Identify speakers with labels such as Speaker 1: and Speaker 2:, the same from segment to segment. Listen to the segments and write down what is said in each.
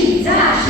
Speaker 1: 起在。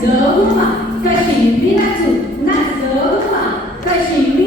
Speaker 1: Nazarua, Caximbi, Nazu, Nazarua, Caximbi.